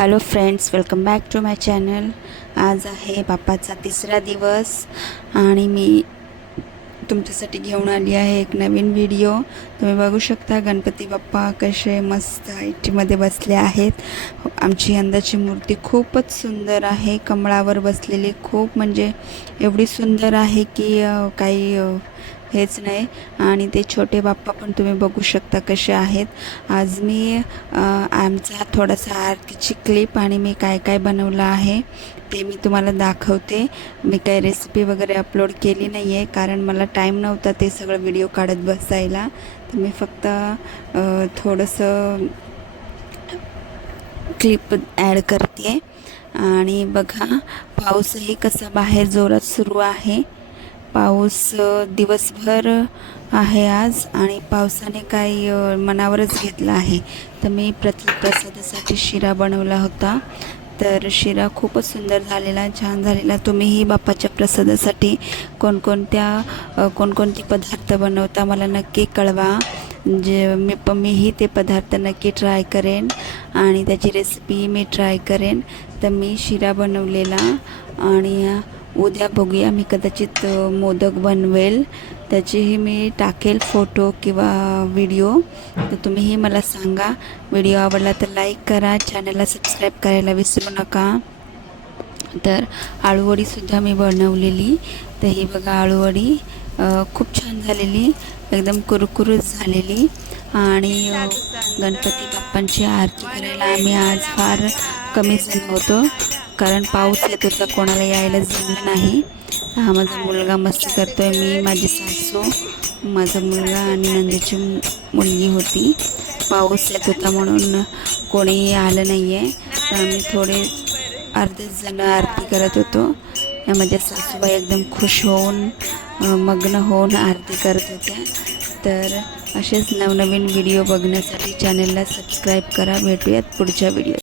Hello friends welcome back to my channel आज आहे बाप्पाचा तिसरा दिवस आणि मी तुमच्यासाठी घेऊन आली आहे एक नवीन व्हिडिओ तुम्ही बघू शकता गणपती बाप्पा कसे मस्त आयटीमध्ये बसले आहेत. आमची यंदाची मूर्ती खूपच सुंदर आहे. कमळावर बसलेली खूप म्हणजे एवढी सुंदर आहे की काही हेच नाही. आणि ते छोटे बाप्पा पण तुम्ही बघू शकता कसे आहेत. आज मी आमचा थोडासा आरतीची क्लिप आणि मी काय काय बनवलं आहे ते मी तुम्हाला दाखवते. मी काही रेसिपी वगैरे अपलोड केली नाही आहे कारण मला टाईम नव्हता ते सगळं व्हिडिओ काढत बसायला. तर मी फक्त थोडंसं क्लिप ॲड करते. आणि बघा पाऊसही कसा बाहेर जोरात सुरू आहे. पाऊस दिवसभर आहे आज आणि पावसाने काही मनावरच घेतला आहे. तर मी प्रति प्रसादासाठी शिरा बनवला होता. तर शिरा खूपच सुंदर झालेला छान झालेला. तुम्हीही बाप्पाच्या प्रसादासाठी कोणकोणत्या कोणकोणते पदार्थ बनवता मला नक्की कळवा. जे मी प मीही ते पदार्थ नक्की ट्राय करेन आणि त्याची रेसिपी मी ट्राय करेन. तर मी शिरा बनवलेला आणि उद्या बघूया. मी कदाचित मोदक बनवेल. त्याचीही मी टाकेल फोटो किंवा व्हिडिओ. तर तुम्हीही मला सांगा. व्हिडिओ आवडला तर लाईक करा. चॅनलला सबस्क्राईब करायला विसरू नका. तर आळूवडीसुद्धा मी बनवलेली. तर ही बघा आळूवडी. खूप छान झालेली. एकदम कुरकुरीत झालेली. आणि गणपती बाप्पांची आरती करायला आम्ही आज फार कमी जण होतो. कारण पाऊस येत होता कोणाला यायला जमलं नाही. हा माझा मुलगा मस्ती आहे मी माझी सासू माझा मुलगा आणि नंदीची मुलगी होती. पाऊस येत होता म्हणून कोणीही आलं नाही आहे तर आम्ही थोडे अर्धेच जण आरती करत होतो. या माझ्या सासूबाई एकदम खुश होऊन मग्न होऊन आरती करत होत्या. तर असेच नवनवीन व्हिडिओ बघण्यासाठी चॅनलला सबस्क्राईब करा. भेटूयात पुढच्या व्हिडिओ